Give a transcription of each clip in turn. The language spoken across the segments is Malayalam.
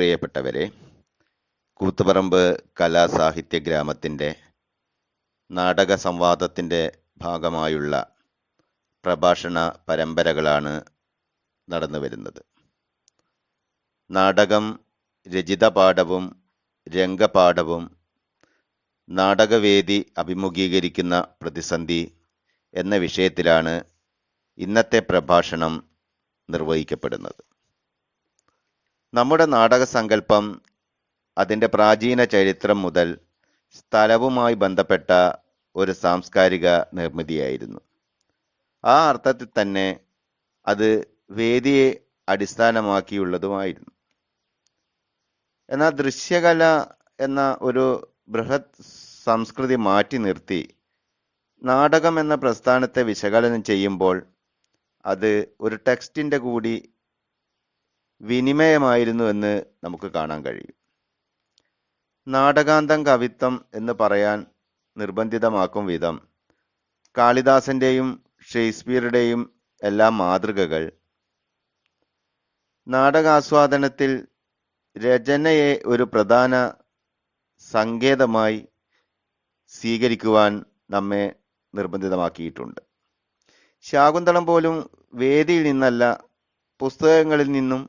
പ്രിയപ്പെട്ടവരെ, കൂത്തുപറമ്പ് കലാസാഹിത്യ ഗ്രാമത്തിൻ്റെ നാടക സംവാദത്തിൻ്റെ ഭാഗമായുള്ള പ്രഭാഷണ പരമ്പരകളാണ് നടന്നു വരുന്നത്. നാടകം രചിതപാഠവും രംഗപാഠവും നാടകവേദി അഭിമുഖീകരിക്കുന്ന പ്രതിസന്ധി എന്ന വിഷയത്തിലാണ് ഇന്നത്തെ പ്രഭാഷണം നിർവഹിക്കപ്പെടുന്നത്. നമ്മുടെ നാടക സങ്കല്പം അതിൻ്റെ പ്രാചീന ചരിത്രം മുതൽ സ്ഥലവുമായി ബന്ധപ്പെട്ട ഒരു സാംസ്കാരിക നിർമ്മിതിയായിരുന്നു. ആ അർത്ഥത്തിൽ തന്നെ അത് വേദിയെ അടിസ്ഥാനമാക്കിയുള്ളതുമായിരുന്നു. എന്നാൽ ദൃശ്യകല എന്ന ഒരു ബൃഹത് സംസ്കൃതി മാറ്റി നിർത്തി നാടകം എന്ന പ്രസ്ഥാനത്തെ വിശകലനം ചെയ്യുമ്പോൾ അത് ഒരു ടെക്സ്റ്റിൻ്റെ കൂടി വിനിമയമായിരുന്നു എന്ന് നമുക്ക് കാണാൻ കഴിയും. നാടകാന്തം കവിത്വം എന്ന് പറയാൻ നിർബന്ധിതമാക്കും വിധം കാളിദാസന്റെയും ഷേക്സ്പിയറുടെയും എല്ലാ മാതൃകകൾ നാടകാസ്വാദനത്തിൽ രചനയെ ഒരു പ്രധാന സങ്കേതമായി സ്വീകരിക്കുവാൻ നമ്മെ നിർബന്ധിതമാക്കിയിട്ടുണ്ട്. ശാകുന്തളം പോലും വേദിയിൽ നിന്നല്ല, പുസ്തകങ്ങളിൽ നിന്നും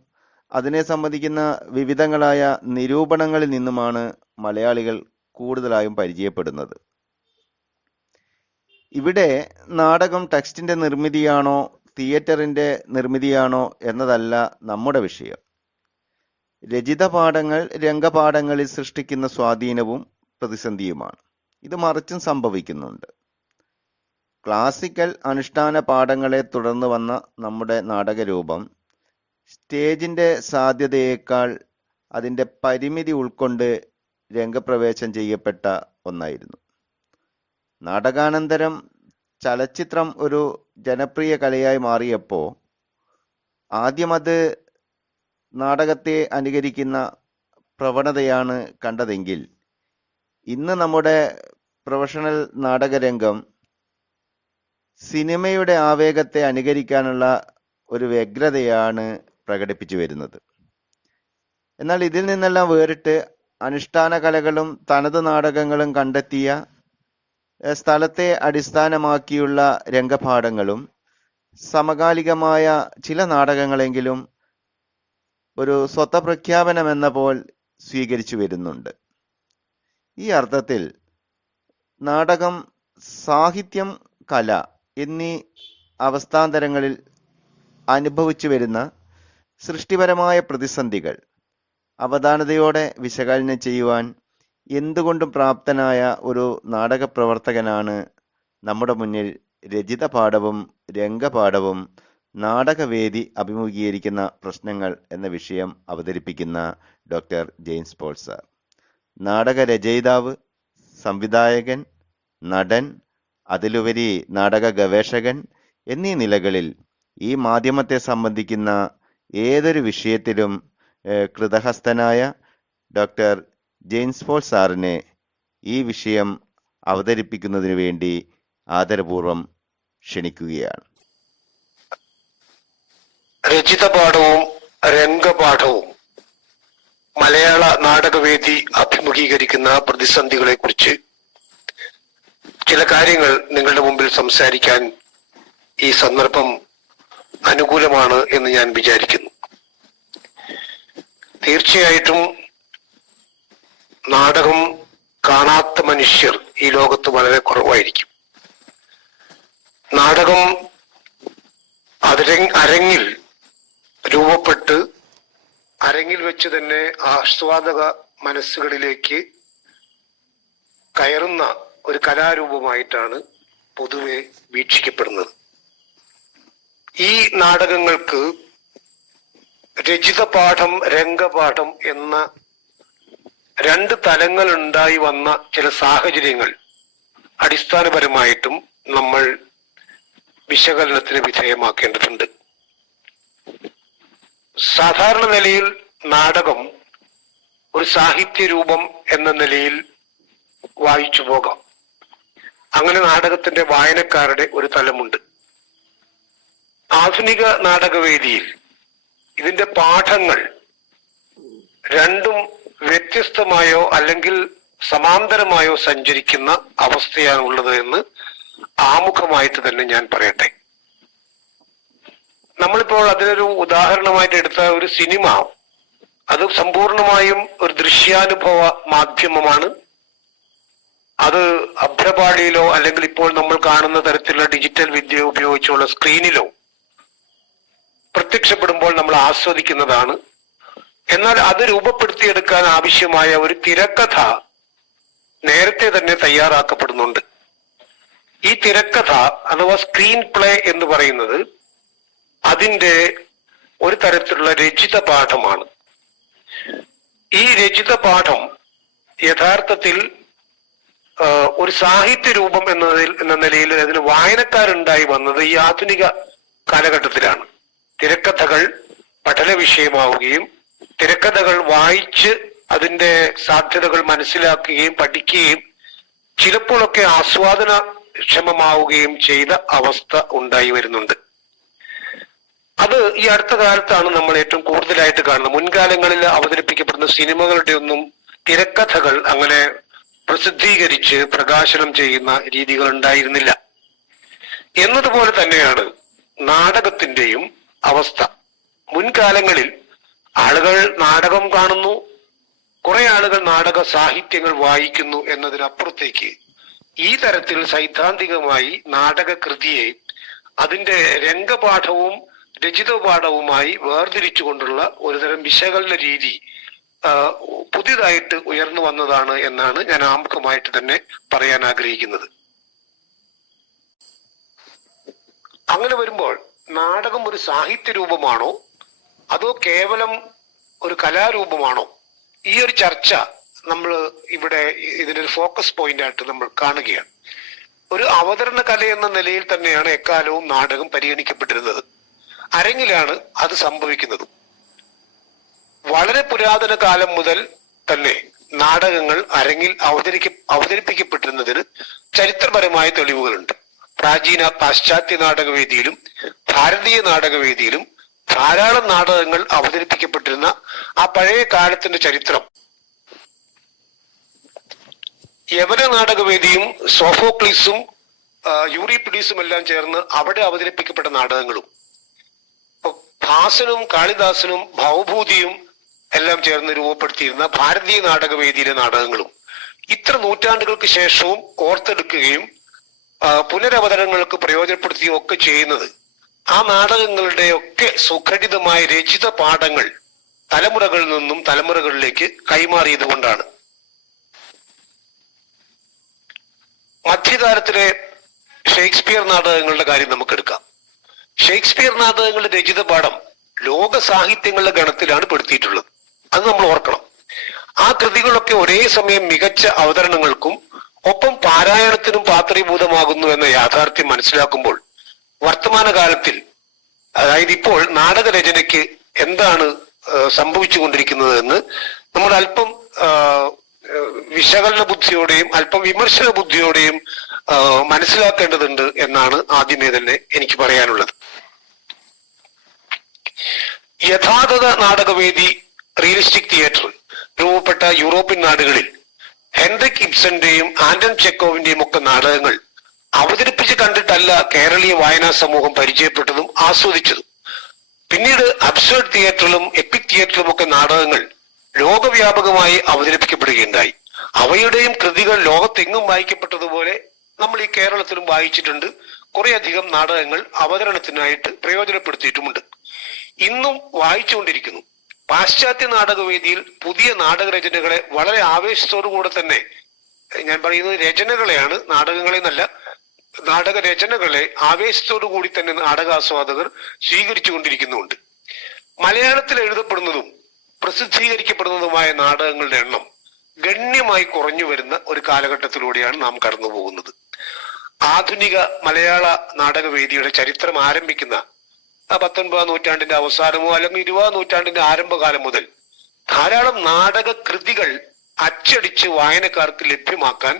അതിനെ സംബന്ധിക്കുന്ന വിവിധങ്ങളായ നിരൂപണങ്ങളിൽ നിന്നുമാണ് മലയാളികൾ കൂടുതലായും പരിചയപ്പെടുന്നത്. ഇവിടെ നാടകം ടെക്സ്റ്റിന്റെ നിർമ്മിതിയാണോ തിയേറ്ററിന്റെ നിർമ്മിതിയാണോ എന്നതല്ല നമ്മുടെ വിഷയം. രചിത പാഠങ്ങൾ രംഗപാഠങ്ങളിൽ സൃഷ്ടിക്കുന്ന സ്വാധീനവും പ്രതിസന്ധിയുമാണ്. ഇത് മറിച്ചും സംഭവിക്കുന്നുണ്ട്. ക്ലാസിക്കൽ അനുഷ്ഠാന പാഠങ്ങളെ തുടർന്ന് വന്ന നമ്മുടെ നാടകരൂപം സ്റ്റേജിന്റെ സാധ്യതയേക്കാൾ അതിൻ്റെ പരിമിതി ഉൾക്കൊണ്ട് രംഗപ്രവേശം ചെയ്യപ്പെട്ട ഒന്നായിരുന്നു. നാടകാനന്തരം ചലച്ചിത്രം ഒരു ജനപ്രിയ കലയായി മാറിയപ്പോൾ ആദ്യം അത് നാടകത്തെ അനുകരിക്കുന്ന പ്രവണതയാണ് കണ്ടതെങ്കിൽ ഇന്ന് നമ്മുടെ പ്രൊഫഷണൽ നാടകരംഗം സിനിമയുടെ ആവേഗത്തെ അനുകരിക്കാനുള്ള ഒരു വ്യഗ്രതയാണ് പ്രകടിപ്പിച്ചു വരുന്നത്. എന്നാൽ ഇതിൽ നിന്നെല്ലാം വേറിട്ട് അനുഷ്ഠാന കലകളും തനത് നാടകങ്ങളും കണ്ടെത്തിയ സ്ഥലത്തെ അടിസ്ഥാനമാക്കിയുള്ള രംഗപാഠങ്ങളും സമകാലികമായ ചില നാടകങ്ങളെങ്കിലും ഒരു സ്വതപ്രഖ്യാപനം എന്ന പോൽ സ്വീകരിച്ചു വരുന്നുണ്ട്. ഈ അർത്ഥത്തിൽ നാടകം, സാഹിത്യം, കല എന്നീ അവസ്ഥാന്തരങ്ങളിൽ അനുഭവിച്ചു വരുന്ന സൃഷ്ടിപരമായ പ്രതിസന്ധികൾ അവധാനതയോടെ വിശകലനം ചെയ്യുവാൻ എന്തുകൊണ്ടും പ്രാപ്തനായ ഒരു നാടക പ്രവർത്തകനാണ് നമ്മുടെ മുന്നിൽ രചിത പാഠവും രംഗപാഠവും നാടകവേദി അഭിമുഖീകരിക്കുന്ന പ്രശ്നങ്ങൾ എന്ന വിഷയം അവതരിപ്പിക്കുന്ന ഡോക്ടർ ജെയിംസ് പോൾ സാർ. നാടക രചയിതാവ്, സംവിധായകൻ, നടൻ, അതിലുപരി നാടക ഗവേഷകൻ എന്നീ നിലകളിൽ ഈ മാധ്യമത്തെ സംബന്ധിക്കുന്ന ഏതൊരു വിഷയത്തിലും കൃതഹസ്തനായ ഡോക്ടർ ജെയിംസ് പോൾ സാറിനെ ഈ വിഷയം അവതരിപ്പിക്കുന്നതിന് വേണ്ടി ആദരപൂർവം ക്ഷണിക്കുകയാണ്. രചിത പാഠവും രംഗപാഠവും മലയാള നാടകവേദി അഭിമുഖീകരിക്കുന്ന പ്രതിസന്ധികളെ കുറിച്ച് ചില കാര്യങ്ങൾ നിങ്ങളുടെ മുമ്പിൽ സംസാരിക്കാൻ ഈ സന്ദർഭം അനുകൂലമാണ് എന്ന് ഞാൻ വിചാരിക്കുന്നു. തീർച്ചയായിട്ടും നാടകം കാണാത്ത മനുഷ്യർ ഈ ലോകത്ത് വളരെ കുറവായിരിക്കും. നാടകം അരങ്ങിൽ രൂപപ്പെട്ട് അരങ്ങിൽ വെച്ച് തന്നെ ആസ്വാദക മനസ്സുകളിലേക്ക് കയറുന്ന ഒരു കലാരൂപമായിട്ടാണ് പൊതുവെ വീക്ഷിക്കപ്പെടുന്നത്. ഈ നാടകങ്ങൾക്ക് രചിത പാഠം, രംഗപാഠം എന്ന രണ്ട് തലങ്ങൾ ഉണ്ടായി വന്ന ചില സാഹചര്യങ്ങൾ അടിസ്ഥാനപരമായിട്ടും നമ്മൾ വിശകലനത്തിന് വിധേയമാക്കേണ്ടതുണ്ട്. സാധാരണ നിലയിൽ നാടകം ഒരു സാഹിത്യ രൂപം എന്ന നിലയിൽ വായിച്ചു പോകാം. അങ്ങനെ നാടകത്തിന്റെ വായനക്കാരുടെ ഒരു തലമുണ്ട്. ആധുനിക നാടകവേദിയിൽ ഇതിന്റെ പാഠങ്ങൾ രണ്ടും വ്യത്യസ്തമായോ അല്ലെങ്കിൽ സമാന്തരമായോ സഞ്ചരിക്കുന്ന അവസ്ഥയാണ് ഉള്ളത് എന്ന് ആമുഖമായിട്ട് തന്നെ ഞാൻ പറയട്ടെ. നമ്മളിപ്പോൾ അതിനൊരു ഉദാഹരണമായിട്ട് എടുത്ത ഒരു സിനിമ, അത് സമ്പൂർണമായും ഒരു ദൃശ്യാനുഭവ മാധ്യമമാണ്. അത് അഭ്രപാളിയിലോ അല്ലെങ്കിൽ ഇപ്പോൾ നമ്മൾ കാണുന്ന തരത്തിലുള്ള ഡിജിറ്റൽ വിദ്യ ഉപയോഗിച്ചുള്ള സ്ക്രീനിലോ പ്രത്യക്ഷപ്പെടുമ്പോൾ നമ്മൾ ആസ്വദിക്കുന്നതാണ്. എന്നാൽ അത് രൂപപ്പെടുത്തിയെടുക്കാൻ ആവശ്യമായ ഒരു തിരക്കഥ നേരത്തെ തന്നെ തയ്യാറാക്കപ്പെടുന്നുണ്ട്. ഈ തിരക്കഥ അഥവാ സ്ക്രീൻ പ്ലേ എന്ന് പറയുന്നത് അതിന്റെ ഒരു തരത്തിലുള്ള രചിത പാഠമാണ്. ഈ രചിത പാഠം യഥാർത്ഥത്തിൽ ഒരു സാഹിത്യ രൂപം എന്ന നിലയിൽ അതിന് വായനക്കാരുണ്ടായി വന്നത് ഈ ആധുനിക കാലഘട്ടത്തിലാണ്. തിരക്കഥകൾ പഠന വിഷയമാവുകയും തിരക്കഥകൾ വായിച്ച് അതിന്റെ സാധ്യതകൾ മനസ്സിലാക്കുകയും പഠിക്കുകയും ചിലപ്പോഴൊക്കെ ആസ്വാദനക്ഷമമാവുകയും ചെയ്ത അവസ്ഥ ഉണ്ടായി വരുന്നുണ്ട്. അത് ഈ അടുത്ത കാലത്താണ് നമ്മൾ ഏറ്റവും കൂടുതലായിട്ട് കാണുന്നത്. മുൻകാലങ്ങളിൽ അവതരിപ്പിക്കപ്പെടുന്ന സിനിമകളുടെ ഒന്നും തിരക്കഥകൾ അങ്ങനെ പ്രസിദ്ധീകരിച്ച് പ്രകാശനം ചെയ്യുന്ന രീതികൾ ഉണ്ടായിരുന്നില്ല. എന്നതുപോലെ തന്നെയാണ് നാടകത്തിന്റെയും അവസ്ഥ. മുൻകാലങ്ങളിൽ ആളുകൾ നാടകം കാണുന്നു, കുറെ ആളുകൾ നാടക സാഹിത്യങ്ങൾ വായിക്കുന്നു എന്നതിനപ്പുറത്തേക്ക് ഈ തരത്തിൽ സൈദ്ധാന്തികമായി നാടകകൃതിയെ അതിന്റെ രംഗപാഠവും രചിതപാഠവുമായി വേർതിരിച്ചുകൊണ്ടുള്ള ഒരുതരം വിശകലന രീതി പുതിയതായിട്ട് ഉയർന്നു വന്നതാണ് എന്നാണ് ഞാൻ ആമുഖമായിട്ട് തന്നെ പറയാൻ ആഗ്രഹിക്കുന്നത്. അങ്ങനെ വരുമ്പോൾ നാടകം ഒരു സാഹിത്യ രൂപമാണോ അതോ കേവലം ഒരു കലാരൂപമാണോ? ഈ ഒരു ചർച്ച നമ്മൾ ഇവിടെ ഇതിനൊരു ഫോക്കസ് പോയിന്റ് ആയിട്ട് നമ്മൾ കാണുകയാണ്. ഒരു അവതരണ കല എന്ന നിലയിൽ തന്നെയാണ് എക്കാലവും നാടകം പരിഗണിക്കപ്പെട്ടിരുന്നത്. അരങ്ങിലാണ് അത് സംഭവിക്കുന്നത്. വളരെ പുരാതന കാലം മുതൽ തന്നെ നാടകങ്ങൾ അരങ്ങിൽ അവതരിപ്പിക്കപ്പെട്ടിരുന്നതിന് ചരിത്രപരമായ തെളിവുകളുണ്ട്. പ്രാചീന പാശ്ചാത്യ നാടകവേദിയിലും ഭാരതീയ നാടകവേദിയിലും ധാരാളം നാടകങ്ങൾ അവതരിപ്പിക്കപ്പെട്ടിരുന്ന ആ പഴയ കാലത്തിന്റെ ചരിത്രം യവന നാടകവേദിയും സോഫോക്ലീസും യൂറിപ്പിഡീസും എല്ലാം ചേർന്ന് അവിടെ അവതരിപ്പിക്കപ്പെട്ട നാടകങ്ങളും ഭാസനും കാളിദാസനും ഭവഭൂതിയും എല്ലാം ചേർന്ന് രൂപപ്പെടുത്തിയിരുന്ന ഭാരതീയ നാടകവേദിയിലെ നാടകങ്ങളും ഇത്ര നൂറ്റാണ്ടുകൾക്ക് ശേഷവും ഓർത്തെടുക്കുകയും പുനരവതരണങ്ങൾക്ക് പ്രയോജനപ്പെടുത്തുകയും ഒക്കെ ചെയ്യുന്നത് ആ നാടകങ്ങളുടെ ഒക്കെ സുഘടിതമായ രചിത പാഠങ്ങൾ തലമുറകളിൽ നിന്നും തലമുറകളിലേക്ക് കൈമാറിയത് കൊണ്ടാണ്. മധ്യകാലത്തിലെ ഷേക്സ്പിയർ നാടകങ്ങളുടെ കാര്യം നമുക്കെടുക്കാം. ഷേക്സ്പിയർ നാടകങ്ങളുടെ രചിത പാഠം ലോക സാഹിത്യങ്ങളുടെ ഗണത്തിലാണ് പെടുത്തിയിട്ടുള്ളത്. അത് നമ്മൾ ഓർക്കണം. ആ കൃതികളൊക്കെ ഒരേ സമയം മികച്ച അവതരണങ്ങൾക്കും ഒപ്പം പാരായണത്തിനും പാത്രീഭൂതമാകുന്നു എന്ന യാഥാർത്ഥ്യം മനസ്സിലാക്കുമ്പോൾ വർത്തമാനകാലത്തിൽ, അതായത് ഇപ്പോൾ നാടകരചനയ്ക്ക് എന്താണ് സംഭവിച്ചുകൊണ്ടിരിക്കുന്നത് എന്ന് നമ്മൾ അല്പം വിശകലന ബുദ്ധിയോടെയും അല്പം വിമർശന ബുദ്ധിയോടെയും മനസ്സിലാക്കേണ്ടതുണ്ട് എന്നാണ് ആദ്യമേ തന്നെ എനിക്ക് പറയാനുള്ളത്. യഥാർത്ഥ നാടകവേദി റിയലിസ്റ്റിക് തിയേറ്റർ രൂപപ്പെട്ട യൂറോപ്യൻ നാടുകളിൽ ഹെൻറിക് ഇബ്സന്റെയും ആന്റൺ ചെക്കോവിന്റെയും ഒക്കെ നാടകങ്ങൾ അവതരിപ്പിച്ച് കണ്ടിട്ടല്ല കേരളീയ വായനാ സമൂഹം പരിചയപ്പെട്ടതും ആസ്വദിച്ചതും. പിന്നീട് അബ്സേർഡ് തിയേറ്ററിലും എപ്പിക് തിയേറ്ററിലും ഒക്കെ നാടകങ്ങൾ ലോകവ്യാപകമായി അവതരിപ്പിക്കപ്പെടുകയുണ്ടായി. അവയുടെയും കൃതികൾ ലോകത്തെങ്ങും വായിക്കപ്പെട്ടതുപോലെ നമ്മൾ ഈ കേരളത്തിലും വായിച്ചിട്ടുണ്ട്. കുറേയധികം നാടകങ്ങൾ അവതരണത്തിനായിട്ട് പ്രയോജനപ്പെടുത്തിയിട്ടുമുണ്ട്. ഇന്നും വായിച്ചുകൊണ്ടിരിക്കുന്നു. പാശ്ചാത്യ നാടകവേദിയിൽ പുതിയ നാടകരചനകളെ വളരെ ആവേശത്തോടുകൂടെ തന്നെ, ഞാൻ പറയുന്നത് രചനകളെയാണ്, നാടകങ്ങളെ എന്നല്ല, നാടകരചനകളെ ആവേശത്തോടു കൂടി തന്നെ നാടകാസ്വാദകർ സ്വീകരിച്ചു കൊണ്ടിരിക്കുന്നുണ്ട്. മലയാളത്തിൽ എഴുതപ്പെടുന്നതും പ്രസിദ്ധീകരിക്കപ്പെടുന്നതുമായ നാടകങ്ങളുടെ എണ്ണം ഗണ്യമായി കുറഞ്ഞു വരുന്ന ഒരു കാലഘട്ടത്തിലൂടെയാണ് നാം കടന്നു പോകുന്നത്. ആധുനിക മലയാള നാടകവേദിയുടെ ചരിത്രം ആരംഭിക്കുന്ന 19ാം നൂറ്റാണ്ടിന്റെ അവസാനമോ അല്ലെങ്കിൽ 20ാം നൂറ്റാണ്ടിന്റെ ആരംഭകാലം മുതൽ ധാരാളം നാടക കൃതികൾ അച്ചടിച്ച് വായനക്കാർക്ക് ലഭ്യമാക്കാൻ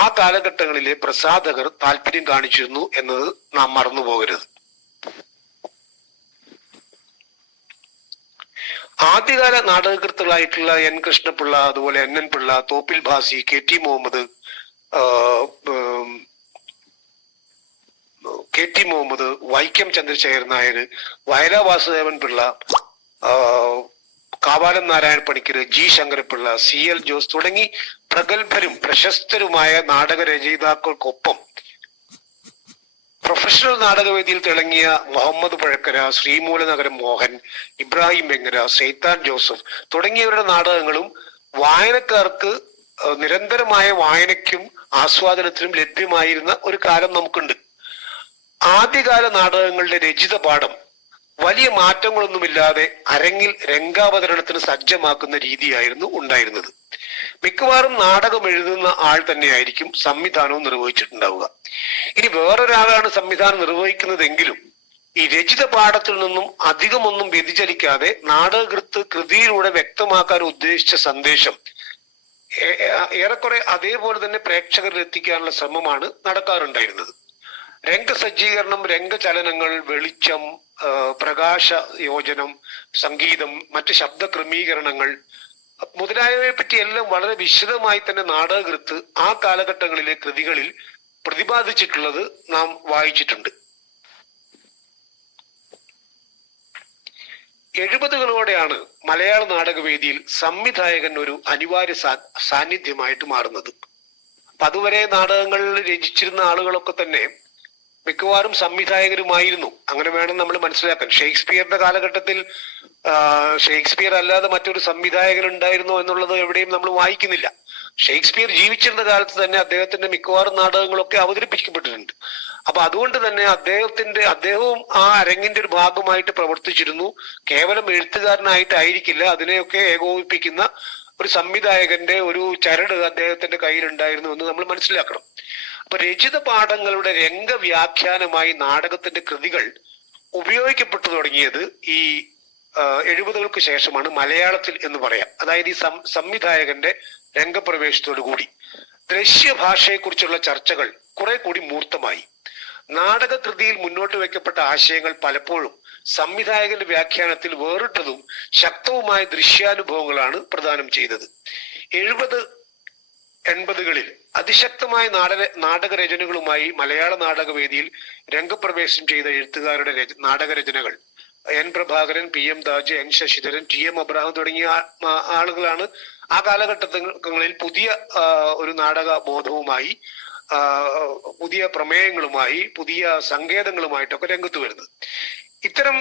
ആ കാലഘട്ടങ്ങളിലെ പ്രസാധകർ താല്പര്യം കാണിച്ചിരുന്നു എന്നത് നാം മറന്നുപോകരുത്. ആദ്യകാല നാടകകൃത്തുക്കളായിട്ടുള്ള എൻ കൃഷ്ണപിള്ള, അതുപോലെ N N Pillai, Thoppil Bhasi, K T Muhammad, K T Muhammad, Vaikom Chandrasekharan Nair, Vayala Vasudevan Pillai, Kavalam Narayana Panicker, G Sankara Pillai, C L Jose തുടങ്ങി പ്രഗത്ഭരും പ്രശസ്തരുമായ നാടക രചയിതാക്കൾക്കൊപ്പം പ്രൊഫഷണൽ നാടകവേദിയിൽ തിളങ്ങിയ മുഹമ്മദ് പുഴക്കര, ശ്രീമൂലനഗരം മോഹൻ, ഇബ്രാഹിം വെങ്ങര, സെയ്ത്താൻ ജോസഫ് തുടങ്ങിയവരുടെ നാടകങ്ങളും വായനക്കാർക്ക് നിരന്തരമായ വായനയ്ക്കും ആസ്വാദനത്തിനും ലഭ്യമായിരുന്ന ഒരു കാലം നമുക്കുണ്ട്. ആദ്യകാല നാടകങ്ങളുടെ രചിത പാഠം വലിയ മാറ്റങ്ങളൊന്നുമില്ലാതെ അരങ്ങിൽ രംഗാവതരണത്തിന് സജ്ജമാക്കുന്ന രീതിയായിരുന്നു ഉണ്ടായിരുന്നത്. മിക്കവാറും നാടകം എഴുതുന്ന ആൾ തന്നെയായിരിക്കും സംവിധാനവും നിർവഹിച്ചിട്ടുണ്ടാവുക. ഇനി വേറൊരാളാണ് സംവിധാനം നിർവഹിക്കുന്നതെങ്കിലും ഈ രചിത പാഠത്തിൽ നിന്നും അധികമൊന്നും വ്യതിചലിക്കാതെ നാടകകൃത്ത് കൃതിയിലൂടെ വ്യക്തമാക്കാൻ ഉദ്ദേശിച്ച സന്ദേശം ഏറെക്കുറെ അതേപോലെ തന്നെ പ്രേക്ഷകരിൽ എത്തിക്കാനുള്ള ശ്രമമാണ് നടക്കാറുണ്ടായിരുന്നത്. രംഗസജ്ജീകരണം, രംഗചലനങ്ങൾ, വെളിച്ചം, പ്രകാശ യോജനം, സംഗീതം, മറ്റ് ശബ്ദ ക്രമീകരണങ്ങൾ മുതലായവയെ പറ്റി എല്ലാം വളരെ വിശദമായി തന്നെ നാടകകൃത്ത് ആ കാലഘട്ടങ്ങളിലെ കൃതികളിൽ പ്രതിപാദിച്ചിട്ടുള്ളത് നാം വായിച്ചിട്ടുണ്ട്. 70കളോടെയാണ് മലയാള നാടകവേദിയിൽ സംവിധായകൻ ഒരു അനിവാര്യ സാന്നിധ്യമായിട്ട് മാറുന്നത്. അപ്പൊ അതുവരെ നാടകങ്ങൾ രചിച്ചിരുന്ന ആളുകളൊക്കെ തന്നെ മിക്കവാറും സംവിധായകരുമായിരുന്നു. അങ്ങനെ വേണം നമ്മൾ മനസ്സിലാക്കാൻ. ഷേക്സ്പിയറിന്റെ കാലഘട്ടത്തിൽ ഷേക്സ്പിയർ അല്ലാതെ മറ്റൊരു സംവിധായകൻ ഉണ്ടായിരുന്നോ എന്നുള്ളത് എവിടെയും നമ്മൾ വായിക്കുന്നില്ല. ഷേക്സ്പിയർ ജീവിച്ചിരുന്ന കാലത്ത് തന്നെ അദ്ദേഹത്തിന്റെ മിക്കവാറും നാടകങ്ങളൊക്കെ അവതരിപ്പിക്കപ്പെട്ടിട്ടുണ്ട്. അപ്പൊ അതുകൊണ്ട് തന്നെ അദ്ദേഹവും ആ അരങ്ങിന്റെ ഒരു ഭാഗമായിട്ട് പ്രവർത്തിച്ചിരുന്നു. കേവലം എഴുത്തുകാരനായിട്ടായിരിക്കില്ല, അതിനെയൊക്കെ ഏകോപിപ്പിക്കുന്ന ഒരു സംവിധായകന്റെ ഒരു ചരട് അദ്ദേഹത്തിന്റെ കയ്യിലുണ്ടായിരുന്നു എന്ന് നമ്മൾ മനസ്സിലാക്കണം. അപ്പൊ രചിത പാഠങ്ങളുടെ രംഗവ്യാഖ്യാനമായി നാടകത്തിന്റെ കൃതികൾ ഉപയോഗിക്കപ്പെട്ടു തുടങ്ങിയത് ഈ 70കൾക്ക് ശേഷമാണ് മലയാളത്തിൽ എന്ന് പറയാം. അതായത് ഈ സംവിധായകന്റെ രംഗപ്രവേശത്തോടു കൂടി ദൃശ്യഭാഷയെക്കുറിച്ചുള്ള ചർച്ചകൾ കുറെ കൂടി മൂർത്തമായി. നാടകകൃതിയിൽ മുന്നോട്ട് വയ്ക്കപ്പെട്ട ആശയങ്ങൾ പലപ്പോഴും സംവിധായകന്റെ വ്യാഖ്യാനത്തിൽ വേറിട്ടതും ശക്തവുമായ ദൃശ്യാനുഭവങ്ങളാണ് പ്രദാനം ചെയ്തത്. 70-80കളിൽ അതിശക്തമായ നാടകരചനകളുമായി മലയാള നാടകവേദിയിൽ രംഗപ്രവേശനം ചെയ്ത എഴുത്തുകാരുടെ നാടകരചനകൾ N Prabhakaran, P M Taj, N Sasidharan, T M Abraham തുടങ്ങിയ ആളുകളാണ് ആ കാലഘട്ടങ്ങളിൽ പുതിയ ഒരു നാടക ബോധവുമായി, പുതിയ പ്രമേയങ്ങളുമായി, പുതിയ സങ്കേതങ്ങളുമായിട്ടൊക്കെ രംഗത്ത് വരുന്നത്. ഇത്തരം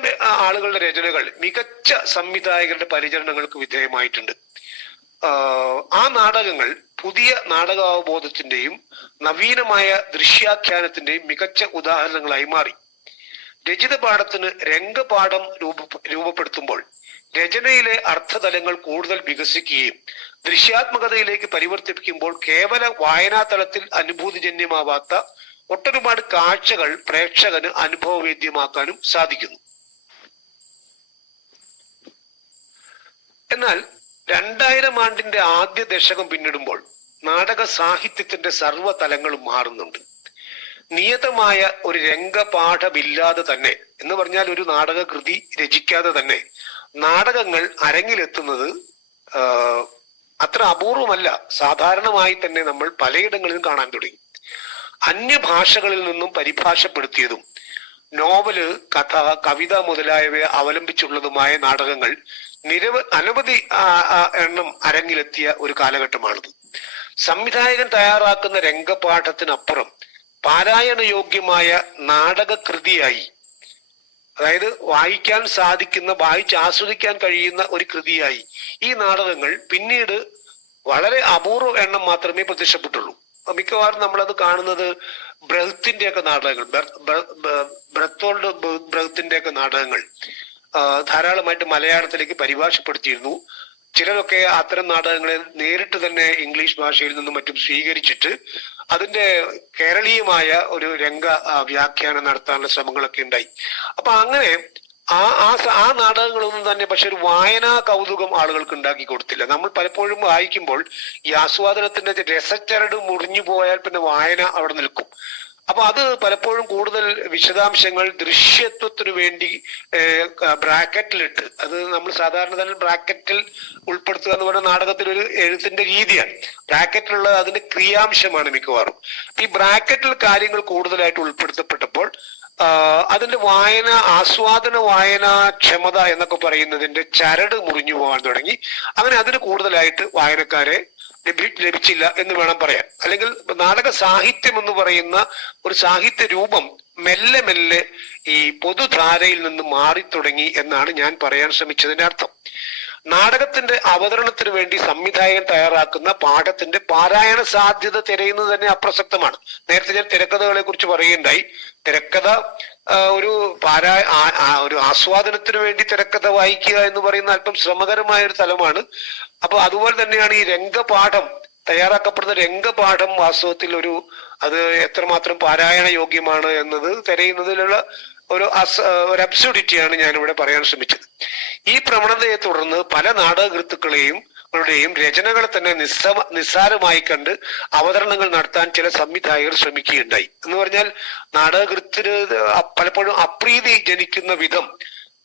ആളുകളുടെ രചനകൾ മികച്ച സംവിധായകരുടെ പരിചരണങ്ങൾക്ക് വിധേയമായിട്ടുണ്ട്. ആ നാടകങ്ങൾ പുതിയ നാടകാവബോധത്തിന്റെയും നവീനമായ ദൃശ്യാഖ്യാനത്തിന്റെയും മികച്ച ഉദാഹരണങ്ങളായി മാറി. രചിത പാഠത്തിന് രംഗപാഠം രൂപപ്പെടുത്തുമ്പോൾ രചനയിലെ അർത്ഥതലങ്ങൾ കൂടുതൽ വികസിക്കുകയും ദൃശ്യാത്മകതയിലേക്ക് പരിവർത്തിപ്പിക്കുമ്പോൾ കേവല വായനാതലത്തിൽ അനുഭൂതിജന്യമാവാത്ത ഒട്ടൊരുപാട് കാഴ്ചകൾ പ്രേക്ഷകന് അനുഭവവേദ്യമാക്കാനും സാധിക്കുന്നു. എന്നാൽ 2000 ആണ്ടിന്റെ ആദ്യ ദശകം പിന്നിടുമ്പോൾ നാടക സാഹിത്യത്തിന്റെ സർവ്വതലങ്ങളും മാറുന്നുണ്ട്. നിയതമായ ഒരു രംഗപാഠമില്ലാതെ തന്നെ, എന്ന് പറഞ്ഞാൽ ഒരു നാടകകൃതി രചിക്കാതെ തന്നെ നാടകങ്ങൾ അരങ്ങിലെത്തുന്നത് അത്ര അപൂർവമല്ല. സാധാരണമായി തന്നെ നമ്മൾ പലയിടങ്ങളിലും കാണാൻ തുടങ്ങി. അന്യഭാഷകളിൽ നിന്നും പരിഭാഷപ്പെടുത്തിയതും നോവല്, കഥ, കവിത മുതലായവയെ അവലംബിച്ചുള്ളതുമായ നാടകങ്ങൾ അനവധി എണ്ണം അരങ്ങിലെത്തിയ ഒരു കാലഘട്ടമാണിത്. സംവിധായകൻ തയ്യാറാക്കുന്ന രംഗപാഠത്തിനപ്പുറം പാരായണ യോഗ്യമായ നാടകകൃതിയായി, അതായത് വായിക്കാൻ സാധിക്കുന്ന, വായിച്ച് ആസ്വദിക്കാൻ കഴിയുന്ന ഒരു കൃതിയായി ഈ നാടകങ്ങൾ പിന്നീട് വളരെ അപൂർവ എണ്ണം മാത്രമേ പ്രത്യക്ഷപ്പെട്ടുള്ളൂ. മിക്കവാറും നമ്മളത് കാണുന്നത് ബ്രഹത്തിന്റെയൊക്കെ നാടകങ്ങൾ, ബ്രത്തോൾഡ് ബ്രഹത്തിന്റെയൊക്കെ നാടകങ്ങൾ ധാരാളമായിട്ട് മലയാളത്തിലേക്ക് പരിഭാഷപ്പെടുത്തിയിരുന്നു. ചിലരൊക്കെ അത്തരം നാടകങ്ങളെ നേരിട്ട് തന്നെ ഇംഗ്ലീഷ് ഭാഷയിൽ നിന്നും മറ്റും സ്വീകരിച്ചിട്ട് അതിന്റെ കേരളീയമായ ഒരു രംഗ വ്യാഖ്യാനം നടത്താനുള്ള ശ്രമങ്ങളൊക്കെ ഉണ്ടായി. അപ്പൊ അങ്ങനെ ആ നാടകങ്ങളൊന്നും തന്നെ പക്ഷെ ഒരു വായനാ കൗതുകം ആളുകൾക്ക് ഉണ്ടാക്കി കൊടുത്തില്ല. നമ്മൾ പലപ്പോഴും വായിക്കുമ്പോൾ ഈ ആസ്വാദനത്തിന്റെ രസച്ചരട് മുറിഞ്ഞു പോയാൽ പിന്നെ വായന അവിടെ നിൽക്കും. അപ്പൊ അത് പലപ്പോഴും കൂടുതൽ വിശദാംശങ്ങൾ ദൃശ്യത്വത്തിനു വേണ്ടി ബ്രാക്കറ്റിലിട്ട്, അത് നമ്മൾ സാധാരണ തന്നെ ബ്രാക്കറ്റിൽ ഉൾപ്പെടുത്തുക എന്ന് പറയുന്ന നാടകത്തിലൊരു എഴുത്തിന്റെ രീതിയാണ്. ബ്രാക്കറ്റിലുള്ള അതിന്റെ ക്രിയാംശമാണ് മിക്കവാറും. ഈ ബ്രാക്കറ്റിൽ കാര്യങ്ങൾ കൂടുതലായിട്ട് ഉൾപ്പെടുത്തപ്പെട്ടപ്പോൾ അതിന്റെ വായന, ആസ്വാദന വായനാക്ഷമത എന്നൊക്കെ പറയുന്നതിന്റെ ചരട് മുറിഞ്ഞു പോകാൻ തുടങ്ങി. അങ്ങനെ അതിന് കൂടുതലായിട്ട് വായനക്കാരെ ലഭിച്ചില്ല എന്ന് വേണം പറയാൻ. അല്ലെങ്കിൽ നാടക സാഹിത്യം എന്ന് പറയുന്ന ഒരു സാഹിത്യ രൂപം മെല്ലെ മെല്ലെ ഈ പൊതുധാരയിൽ നിന്ന് മാറി തുടങ്ങി എന്നാണ് ഞാൻ പറയാൻ ശ്രമിച്ചതിന്റെ അർത്ഥം. നാടകത്തിന്റെ അവതരണത്തിന് വേണ്ടി സംവിധായകൻ തയ്യാറാക്കുന്ന പാഠത്തിന്റെ പാരായണ സാധ്യത തിരയുന്നത് തന്നെ അപ്രസക്തമാണ്. നേരത്തെ ഞാൻ തിരക്കഥകളെ കുറിച്ച് പറയുകയുണ്ടായി. തിരക്കഥ ഒരു ആസ്വാദനത്തിന് വേണ്ടി തിരക്കഥ വായിക്കുക എന്ന് പറയുന്ന അല്പം ശ്രമകരമായ ഒരു തലമാണ്. അപ്പൊ അതുപോലെ തന്നെയാണ് ഈ രംഗപാഠം, തയ്യാറാക്കപ്പെടുന്ന രംഗപാഠം വാസ്തവത്തിൽ അത് എത്രമാത്രം പാരായണ യോഗ്യമാണ് എന്നത് തിരയുന്നതിലുള്ള ഒരു അബ്സൂഡിറ്റിയാണ് ഞാനിവിടെ പറയാൻ ശ്രമിച്ചത്. ഈ പ്രവണതയെ തുടർന്ന് പല നാടകകൃത്തുക്കളെയും രചനകളെ തന്നെ നിസ്സാരമായി കണ്ട് അവതരണങ്ങൾ നടത്താൻ ചില സംവിധായകർ ശ്രമിക്കുകയുണ്ടായി. എന്ന് പറഞ്ഞാൽ നാടകകൃത്തിന് പലപ്പോഴും അപ്രീതി ജനിക്കുന്ന വിധം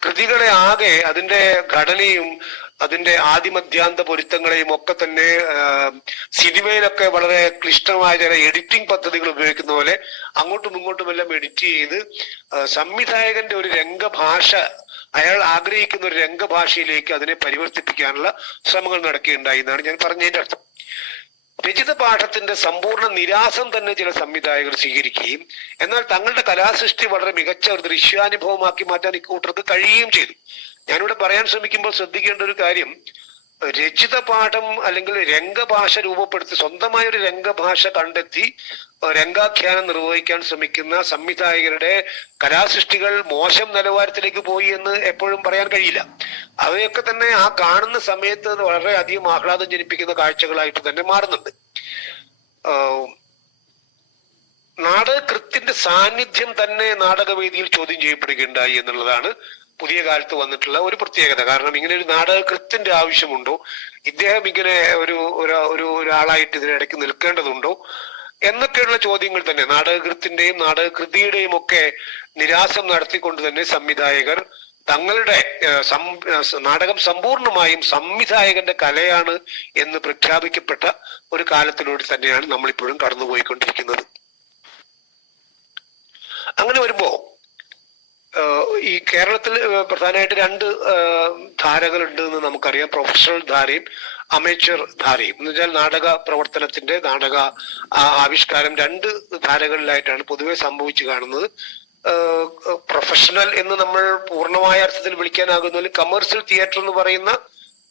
കൃതികളെ ആകെ അതിന്റെ ഘടനയും അതിന്റെ ആദിമധ്യാന്ത പൊരുത്തങ്ങളെയും ഒക്കെ തന്നെ സിനിമയിലൊക്കെ വളരെ ക്ലിഷ്ടമായ ചില എഡിറ്റിംഗ് പദ്ധതികൾ ഉപയോഗിക്കുന്ന പോലെ അങ്ങോട്ടും ഇങ്ങോട്ടും എല്ലാം എഡിറ്റ് ചെയ്ത് സംവിധായകന്റെ ഒരു രംഗഭാഷ, അയാൾ ആഗ്രഹിക്കുന്ന ഒരു രംഗഭാഷയിലേക്ക് അതിനെ പരിവർത്തിപ്പിക്കാനുള്ള ശ്രമങ്ങൾ നടക്കുകയുണ്ടായി എന്നാണ് ഞാൻ പറഞ്ഞതിന്റെ അർത്ഥം. രചിത പാഠത്തിന്റെ സമ്പൂർണ്ണ നിരാസം തന്നെ ചില സംവിധായകർ സ്വീകരിക്കുകയും എന്നാൽ തങ്ങളുടെ കലാസൃഷ്ടി വളരെ മികച്ച ഒരു ദൃശ്യാനുഭവമാക്കി മാറ്റാൻ ഇക്കൂട്ടർക്ക് കഴിയുകയും ചെയ്തു. ഞാനിവിടെ പറയാൻ ശ്രമിക്കുമ്പോൾ ശ്രദ്ധിക്കേണ്ട ഒരു കാര്യം, രചിത പാഠം അല്ലെങ്കിൽ രംഗഭാഷ രൂപപ്പെടുത്തി സ്വന്തമായ ഒരു രംഗഭാഷ കണ്ടെത്തി രംഗാഖ്യാനം നിർവഹിക്കാൻ ശ്രമിക്കുന്ന സംവിധായകരുടെ കലാസൃഷ്ടികൾ മോശം നിലവാരത്തിലേക്ക് പോയി എന്ന് എപ്പോഴും പറയാൻ കഴിയില്ല. അവയൊക്കെ തന്നെ ആ കാണുന്ന സമയത്ത് വളരെ അധികം ആഹ്ലാദം ജനിപ്പിക്കുന്ന കാഴ്ചകളായിട്ട് തന്നെ മാറുന്നുണ്ട്. നാടകകൃത്തിന്റെ സാന്നിധ്യം തന്നെ നാടകവേദിയിൽ ചോദ്യം ചെയ്യപ്പെടുകയുണ്ടായി എന്നുള്ളതാണ് പുതിയ കാലത്ത് വന്നിട്ടുള്ള ഒരു പ്രത്യേകത. കാരണം ഇങ്ങനെ ഒരു നാടകകൃത്തിന്റെ ആവശ്യമുണ്ടോ, ഇദ്ദേഹം ഇങ്ങനെ ഒരാളായിട്ട് ഇതിനിടയ്ക്ക് നിൽക്കേണ്ടതുണ്ടോ എന്നൊക്കെയുള്ള ചോദ്യങ്ങൾ തന്നെ നാടകകൃത്തിന്റെയും നാടകകൃതിയുടെയും ഒക്കെ നിരാസം നടത്തിക്കൊണ്ട് തന്നെ സംവിധായകർ തങ്ങളുടെ നാടകം സമ്പൂർണമായും സംവിധായകന്റെ കലയാണ് എന്ന് പ്രഖ്യാപിക്കപ്പെട്ട ഒരു കാലത്തിലൂടെ തന്നെയാണ് നമ്മളിപ്പോഴും കടന്നുപോയിക്കൊണ്ടിരിക്കുന്നത്. അങ്ങനെ വരുമ്പോ ഈ കേരളത്തിൽ പ്രധാനമായിട്ട് രണ്ട് ധാരകളുണ്ട് എന്ന് നമുക്കറിയാം. പ്രൊഫഷണൽ ധാരയും അമേച്ചർ ധാരയും. എന്ന് വെച്ചാൽ നാടക പ്രവർത്തനത്തിന്റെ നാടക ആവിഷ്കാരം രണ്ട് ധാരകളിലായിട്ടാണ് പൊതുവെ സംഭവിച്ചു കാണുന്നത്. പ്രൊഫഷണൽ എന്ന് നമ്മൾ പൂർണ്ണമായ അർത്ഥത്തിൽ വിളിക്കാനാകുന്ന കമേഴ്സ്യൽ തിയേറ്റർ എന്ന് പറയുന്ന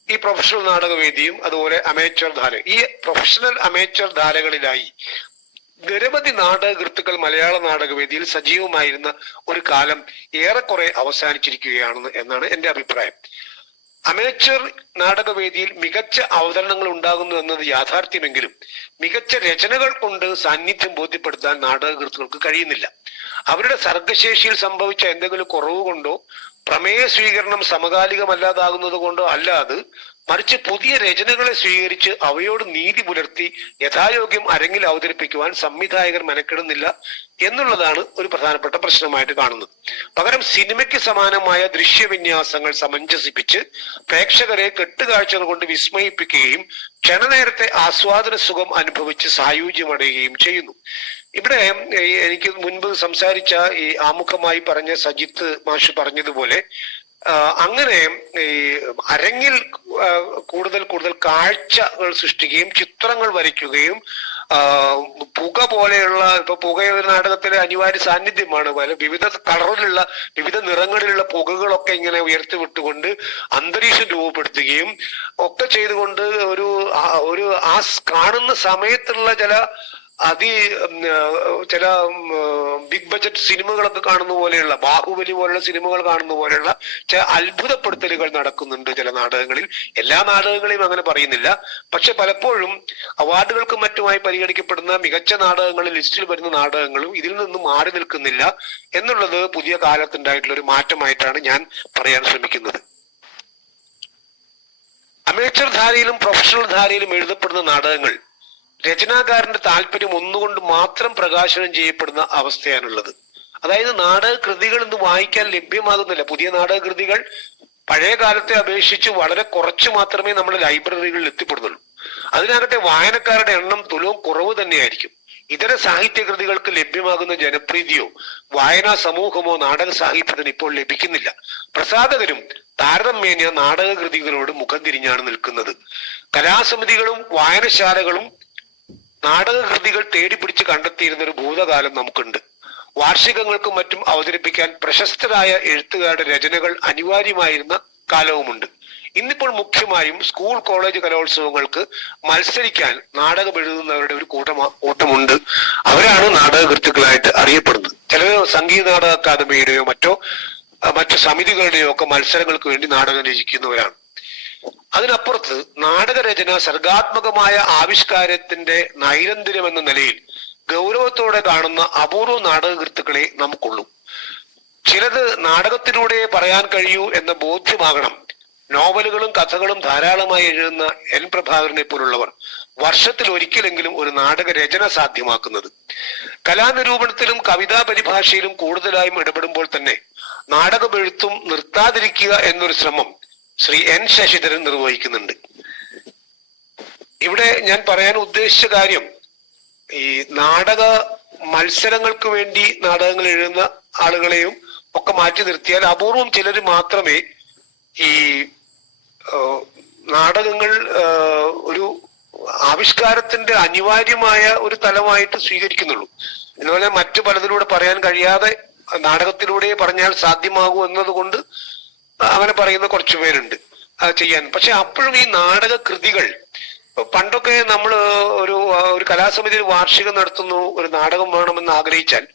ഈ പ്രൊഫഷണൽ നാടകവേദിയും അതുപോലെ അമേച്ചർ ധാര, ഈ പ്രൊഫഷണൽ അമേച്ചർ ധാരകളിലായി നിരവധി നാടകകൃത്തുക്കൾ മലയാള നാടകവേദിയിൽ സജീവമായിരുന്ന ഒരു കാലം ഏറെക്കുറെ അവസാനിച്ചിരിക്കുകയാണെന്ന് എന്നാണ് എന്റെ അഭിപ്രായം. അമേച്ചർ നാടകവേദിയിൽ മികച്ച അവതരണങ്ങൾ ഉണ്ടാകുന്നു എന്നത് യാഥാർത്ഥ്യമെങ്കിലും മികച്ച രചനകൾ കൊണ്ട് സാന്നിധ്യം ബോധ്യപ്പെടുത്താൻ നാടകകൃത്തുക്കൾക്ക് കഴിയുന്നില്ല. അവരുടെ സർഗശേഷിയിൽ സംഭവിച്ച എന്തെങ്കിലും കുറവ് കൊണ്ടോ പ്രമേയ സ്വീകരണം സമകാലികമല്ലാതാകുന്നത് കൊണ്ടോ അല്ലാതെ മറിച്ച് പുതിയ രചനകളെ സ്വീകരിച്ച് അവയോട് നീതി പുലർത്തി യഥായോഗ്യം അരങ്ങിൽ അവതരിപ്പിക്കുവാൻ സംവിധായകർ മെനക്കെടുന്നില്ല എന്നുള്ളതാണ് ഒരു പ്രധാനപ്പെട്ട പ്രശ്നമായിട്ട് കാണുന്നത്. പകരം സിനിമയ്ക്ക് സമാനമായ ദൃശ്യവിന്യാസങ്ങൾ സമഞ്ജസിപ്പിച്ച് പ്രേക്ഷകരെ കെട്ടുകാഴ്ചകൾ കൊണ്ട് വിസ്മയിപ്പിക്കുകയും ക്ഷണനേരത്തെ ആസ്വാദന സുഖം അനുഭവിച്ച് സായുജ്യമടയുകയും ചെയ്യുന്നു. ഇവിടെ എനിക്ക് മുൻപ് സംസാരിച്ച ഈ ആമുഖമായി പറഞ്ഞ സജിത്ത് മാഷ് പറഞ്ഞതുപോലെ അങ്ങനെ ഈ അരങ്ങിൽ കൂടുതൽ കാഴ്ചകൾ സൃഷ്ടിക്കുകയും ചിത്രങ്ങൾ വരയ്ക്കുകയും പുക പോലെയുള്ള, ഇപ്പൊ പുക ഒരു നാടകത്തിലെ അനിവാര്യ സാന്നിധ്യമാണ്. വിവിധ കളറിലുള്ള വിവിധ നിറങ്ങളിലുള്ള പുകകളൊക്കെ ഇങ്ങനെ ഉയർത്തി വിട്ടുകൊണ്ട് അന്തരീക്ഷം രൂപപ്പെടുത്തുകയും ഒക്കെ ചെയ്തുകൊണ്ട് ഒരു ആ കാണുന്ന സമയത്തുള്ള ചില ബിഗ് ബഡ്ജറ്റ് സിനിമകളൊക്കെ കാണുന്ന പോലെയുള്ള, ബാഹുബലി പോലുള്ള സിനിമകൾ കാണുന്ന പോലെയുള്ള ചില അത്ഭുതപ്പെടുത്തലുകൾ നടക്കുന്നുണ്ട് ചില നാടകങ്ങളിൽ. എല്ലാ നാടകങ്ങളെയും അങ്ങനെ പറയുന്നില്ല, പക്ഷെ പലപ്പോഴും അവാർഡുകൾക്കും മറ്റുമായി പരിഗണിക്കപ്പെടുന്ന മികച്ച നാടകങ്ങളിൽ ലിസ്റ്റിൽ വരുന്ന നാടകങ്ങളും ഇതിൽ നിന്നും മാറി നിൽക്കുന്നില്ല എന്നുള്ളത് പുതിയ കാലത്തുണ്ടായിട്ടുള്ള ഒരു മാറ്റമായിട്ടാണ് ഞാൻ പറയാൻ ശ്രമിക്കുന്നത്. അമേച്ചർ ധാരയിലും പ്രൊഫഷണൽ ധാരയിലും എഴുതപ്പെടുന്ന നാടകങ്ങൾ രചനാകാരന്റെ താല്പര്യം ഒന്നുകൊണ്ട് മാത്രം പ്രകാശനം ചെയ്യപ്പെടുന്ന അവസ്ഥയാണുള്ളത്. അതായത് നാടക കൃതികൾ ഇന്ന് വായിക്കാൻ ലഭ്യമാകുന്നില്ല. പുതിയ നാടക കൃതികൾ പഴയ കാലത്തെ അപേക്ഷിച്ച് വളരെ കുറച്ച് മാത്രമേ നമ്മുടെ ലൈബ്രറികളിൽ എത്തിപ്പെടുന്നുള്ളൂ. അതിനാകട്ടെ വായനക്കാരുടെ എണ്ണം തുലവും കുറവ് തന്നെയായിരിക്കും. ഇതര സാഹിത്യ കൃതികൾക്ക് ലഭ്യമാകുന്ന ജനപ്രീതിയോ വായനാ സമൂഹമോ നാടക സാഹിത്യത്തിന് ഇപ്പോൾ ലഭിക്കുന്നില്ല. പ്രസാധകരും താരതമ്യേന നാടക കൃതികളോട് മുഖം തിരിഞ്ഞാണ് നിൽക്കുന്നത്. കലാസമിതികളും വായനശാലകളും നാടക കൃതികൾ തേടിപ്പിടിച്ച് കണ്ടെത്തിയിരുന്ന ഒരു ഭൂതകാലം നമുക്കുണ്ട്. വാർഷികങ്ങൾക്കും മറ്റും അവതരിപ്പിക്കാൻ പ്രശസ്തരായ എഴുത്തുകാരുടെ രചനകൾ അനിവാര്യമായിരുന്ന കാലവുമുണ്ട്. ഇന്നിപ്പോൾ മുഖ്യമായും സ്കൂൾ കോളേജ് കലോത്സവങ്ങൾക്ക് മത്സരിക്കാൻ നാടകം എഴുതുന്നവരുടെ ഒരു കൂട്ടമുണ്ട്. അവരാണ് നാടകകൃത്തുക്കളായിട്ട് അറിയപ്പെടുന്നത്. ചിലർ സംഗീത നാടക അക്കാദമിയുടെയോ മറ്റു സമിതികളുടെയോ ഒക്കെ മത്സരങ്ങൾക്ക് വേണ്ടി നാടകം രചിക്കുന്നവരാണ്. അതിനപ്പുറത്ത് നാടകരചന സർഗാത്മകമായ ആവിഷ്കാരത്തിന്റെ നൈരന്തര്യം എന്ന നിലയിൽ ഗൗരവത്തോടെ കാണുന്ന അപൂർവ നാടകകൃത്തുക്കളെ നമുക്കുള്ളൂ. ചിലത് നാടകത്തിലൂടെ പറയാൻ കഴിയൂ എന്ന ബോധ്യമാകണം നോവലുകളും കഥകളും ധാരാളമായി എഴുതുന്ന എൻ പ്രഭാകരനെ പോലുള്ളവർ വർഷത്തിൽ ഒരിക്കലെങ്കിലും ഒരു നാടക രചന സാധ്യമാക്കുന്നത്. കലാനിരൂപണത്തിലും കവിതാ പരിഭാഷയിലും കൂടുതലായും ഇടപെടുമ്പോൾ തന്നെ നാടകമെഴുത്തും നിർത്താതിരിക്കുക എന്നൊരു ശ്രമം ശ്രീ എൻ ശശിധരൻ നിർവഹിക്കുന്നുണ്ട്. ഇവിടെ ഞാൻ പറയാൻ ഉദ്ദേശിച്ച കാര്യം, ഈ നാടക മത്സരങ്ങൾക്ക് വേണ്ടി നാടകങ്ങൾ എഴുതുന്ന ആളുകളെയും ഒക്കെ മാറ്റി നിർത്തിയാൽ അപൂർവം ചിലർ മാത്രമേ ഈ നാടകങ്ങൾ ഒരു ആവിഷ്കാരത്തിന്റെ അനിവാര്യമായ ഒരു തലമായിട്ട് സ്വീകരിക്കുന്നുള്ളൂ. അതുപോലെ മറ്റു പലതിലൂടെ പറയാൻ കഴിയാതെ നാടകത്തിലൂടെ പറഞ്ഞാൽ സാധ്യമാകൂ എന്നതുകൊണ്ട് അങ്ങനെ പറയുന്ന കുറച്ചു പേരുണ്ട് ചെയ്യാൻ. പക്ഷെ അപ്പോഴും ഈ നാടക കൃതികൾ, പണ്ടൊക്കെ നമ്മൾ ഒരു കലാസമിതിയിൽ വാർഷികം നടത്തുന്നു, ഒരു നാടകം വേണമെന്ന് ആഗ്രഹിച്ചാൽ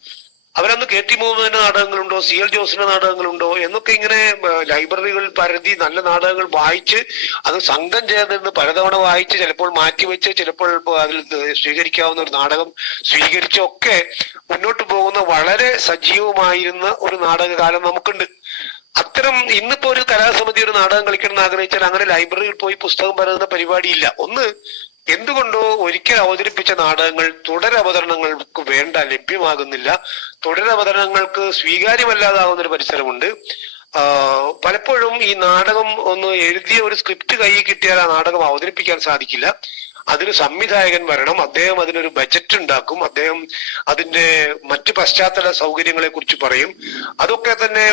അവരന്ന് കെ ടി മുഹമ്മദിന്റെ നാടകങ്ങളുണ്ടോ, സി എൽ ജോസിന്റെ നാടകങ്ങളുണ്ടോ എന്നൊക്കെ ഇങ്ങനെ ലൈബ്രറികളിൽ പരതി നല്ല നാടകങ്ങൾ വായിച്ച് അത് സംഘം ചേർന്നിരുന്ന് പലതവണ വായിച്ച് ചിലപ്പോൾ മാറ്റിവെച്ച് ചിലപ്പോൾ അതിൽ സ്വീകരിക്കാവുന്ന ഒരു നാടകം സ്വീകരിച്ചൊക്കെ മുന്നോട്ട് പോകുന്ന വളരെ സജീവമായിരുന്ന ഒരു നാടകകാലം നമുക്കുണ്ട്. അത്തരം ഇന്നിപ്പോ ഒരു കലാസമിതി ഒരു നാടകം കളിക്കണം എന്ന് ആഗ്രഹിച്ചാൽ അങ്ങനെ ലൈബ്രറിയിൽ പോയി പുസ്തകം പരതുന്ന പരിപാടിയില്ല. ഒന്ന്, എന്തുകൊണ്ടോ ഒരിക്കൽ അവതരിപ്പിച്ച നാടകങ്ങൾ തുടരവതരണങ്ങൾക്ക് വേണ്ട ലഭ്യമാകുന്നില്ല. തുടരവതരണങ്ങൾക്ക് സ്വീകാര്യമല്ലാതാകുന്ന ഒരു പരിസരമുണ്ട്. പലപ്പോഴും ഈ നാടകം ഒന്ന് എഴുതിയ ഒരു സ്ക്രിപ്റ്റ് കയ്യിൽ കിട്ടിയാൽ ആ നാടകം അവതരിപ്പിക്കാൻ സാധിക്കില്ല. അതിന് സംവിധായകൻ വരണം, അദ്ദേഹം അതിനൊരു ബജറ്റ് ഉണ്ടാക്കും, അദ്ദേഹം അതിന്റെ മറ്റ് പശ്ചാത്തല സൗകര്യങ്ങളെ കുറിച്ച് പറയും. അതൊക്കെ തന്നെ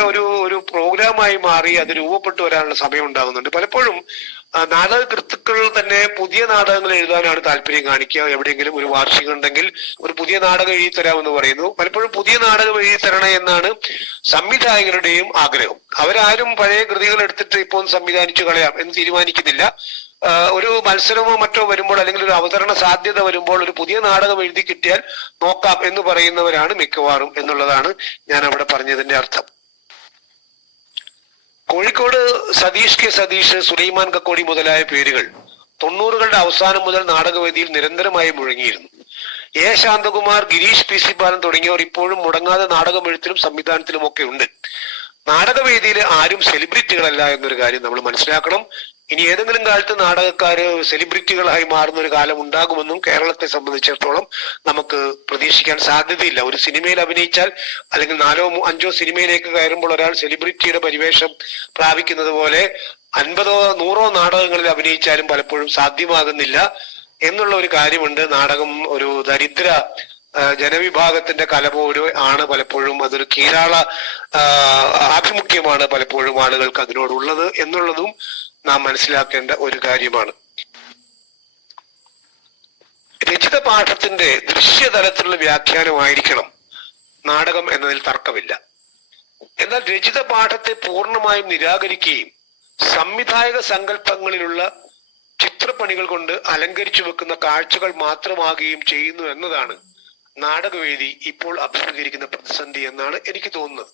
ഒരു പ്രോഗ്രാമായി മാറി അത് രൂപപ്പെട്ടു വരാനുള്ള സമയം ഉണ്ടാകുന്നുണ്ട്. പലപ്പോഴും നാടകകൃത്തുക്കൾ തന്നെ പുതിയ നാടകങ്ങൾ എഴുതാനാണ് താല്പര്യം കാണിക്കുക. എവിടെയെങ്കിലും ഒരു വാർഷികം ഉണ്ടെങ്കിൽ ഒരു പുതിയ നാടകം എഴുതി തരാമെന്ന് പറയുന്നു. പലപ്പോഴും പുതിയ നാടകം എഴുതി തരണേ എന്നാണ് സംവിധായകരുടെയും ആഗ്രഹം. അവരാരും പഴയ കൃതികൾ എടുത്തിട്ട് ഇപ്പോൾ സംവിധാനിച്ചു കളയാം എന്ന് തീരുമാനിക്കുന്നില്ല. ഒരു മത്സരമോ മറ്റോ വരുമ്പോൾ അല്ലെങ്കിൽ ഒരു അവതരണ സാധ്യത വരുമ്പോൾ ഒരു പുതിയ നാടകം എഴുതി കിട്ടിയാൽ നോക്കാം എന്ന് പറയുന്നവരാണ് മിക്കവാറും എന്നുള്ളതാണ് ഞാൻ അവിടെ പറഞ്ഞതിന്റെ അർത്ഥം. കോഴിക്കോട് സതീഷ് കെ സതീഷ്, സുലൈമാൻ കക്കോടി മുതലായ പേരുകൾ 90കളുടെ അവസാനം മുതൽ നാടകവേദിയിൽ നിരന്തരമായി മുഴങ്ങിയിരുന്നു. A Santhakumar, Girish P C Balan തുടങ്ങിയവർ ഇപ്പോഴും മുടങ്ങാതെ നാടകമെഴുത്തിലും സംവിധാനത്തിലും ഒക്കെ ഉണ്ട്. നാടകവേദിയിൽ ആരും സെലിബ്രിറ്റികളല്ല എന്നൊരു കാര്യം നമ്മൾ മനസ്സിലാക്കണം. ഇനി ഏതെങ്കിലും കാലത്ത് നാടകക്കാര് സെലിബ്രിറ്റികളായി മാറുന്ന ഒരു കാലം ഉണ്ടാകുമെന്നും കേരളത്തെ സംബന്ധിച്ചിടത്തോളം നമുക്ക് പ്രതീക്ഷിക്കാൻ സാധ്യതയില്ല. ഒരു സിനിമയിൽ അഭിനയിച്ചാൽ അല്ലെങ്കിൽ 4ഓ 5ഓ സിനിമയിലേക്ക് കയറുമ്പോൾ ഒരാൾ സെലിബ്രിറ്റിയുടെ പരിവേഷം പ്രാപിക്കുന്നത് പോലെ 50ഓ 100ഓ നാടകങ്ങളിൽ അഭിനയിച്ചാലും പലപ്പോഴും സാധ്യമാകുന്നില്ല എന്നുള്ള ഒരു കാര്യമുണ്ട്. നാടകം ഒരു ദരിദ്ര ജനവിഭാഗത്തിന്റെ കല പോലും ആണ് പലപ്പോഴും, അതൊരു കീഴാള ആഭിമുഖ്യമാണ് പലപ്പോഴും ആളുകൾക്ക് അതിനോടുള്ളത് എന്നുള്ളതും നാം മനസ്സിലാക്കേണ്ട ഒരു കാര്യമാണ്. രചിത പാഠത്തിന്റെ ദൃശ്യതലത്തിലുള്ള വ്യാഖ്യാനമായിരിക്കണം നാടകം എന്നതിൽ തർക്കമില്ല. എന്നാൽ രചിത പാഠത്തെ പൂർണ്ണമായും നിരാകരിക്കുകയും സംവിധായക സങ്കല്പങ്ങളിലുള്ള ചിത്രപ്പണികൾ കൊണ്ട് അലങ്കരിച്ചു വെക്കുന്ന കാഴ്ചകൾ മാത്രമാകുകയും ചെയ്യുന്നു എന്നതാണ് നാടകവേദി ഇപ്പോൾ അഭിമുഖീകരിക്കുന്ന പ്രതിസന്ധി എന്നാണ് എനിക്ക് തോന്നുന്നത്.